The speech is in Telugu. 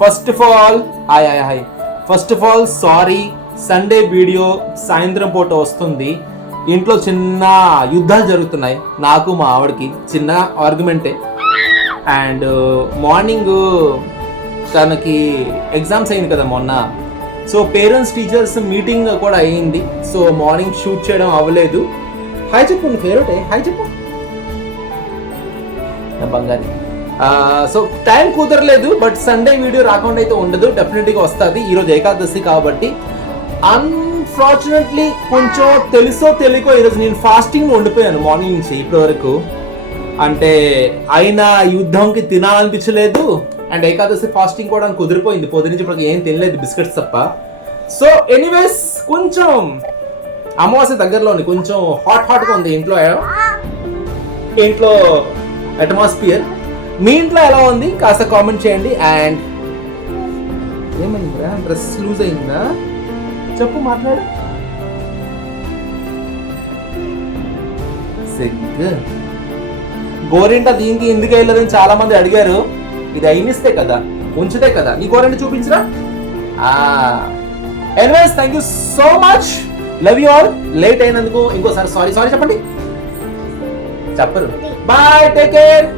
First of all sorry, Sunday video సాయంత్రం పూట వస్తుంది. ఇంట్లో చిన్న యుద్ధాలు జరుగుతున్నాయి, నాకు మా ఆవిడకి చిన్న ఆర్గ్యుమెంటే. అండ్ మార్నింగ్ తనకి ఎగ్జామ్స్ అయింది కదా మొన్న, సో పేరెంట్స్ టీచర్స్ మీటింగ్ కూడా అయ్యింది. సో మార్నింగ్ షూట్ చేయడం అవ్వలేదు. హాయ్ చెప్పు, ఫేవరెట్ హాయ్ చెప్పు బంగారి. సో టైం కుదరలేదు, బట్ సండే వీడియో రాకుండా అయితే ఉండదు, డెఫినెట్గా వస్తుంది. ఈరోజు ఏకాదశి కాబట్టి అన్ఫార్చునేట్లీ కొంచెం తెలుసో తెలియకో ఈరోజు నేను ఫాస్టింగ్ ఉండిపోయాను మార్నింగ్ నుంచి ఇప్పటి వరకు. అంటే అయినా యుద్ధంకి తినాలనిపించలేదు, అండ్ ఏకాదశి ఫాస్టింగ్ కూడా కుదిరిపోయింది. పొద్దు నుంచి ఇప్పటికి ఏం తినలేదు, బిస్కెట్స్ తప్ప. సో ఎనీవేస్ కొంచెం అమావాస్య దగ్గరలోని కొంచెం హాట్గా ఉంది ఇంట్లో అట్మాస్ఫియర్. మీ ఇంట్లో ఎలా ఉంది కాస్త కామెంట్ చేయండి. అండ్ ఏమైందిరా, డ్రెస్ లూజ్ అయిందా చెప్పు, మాట్లాడు. గోరింట దీనికి ఎందుకు వెళ్ళదని చాలా మంది అడిగారు. ఇది అయినిస్తే కదా, ఉంచితే కదా. నీ గోరింట చూపించరా. Anyways thank you so much, love you all. Late అయినందుకు ఇంకోసారి సారీ చెప్పండి. చెప్పరు. Bye, take care.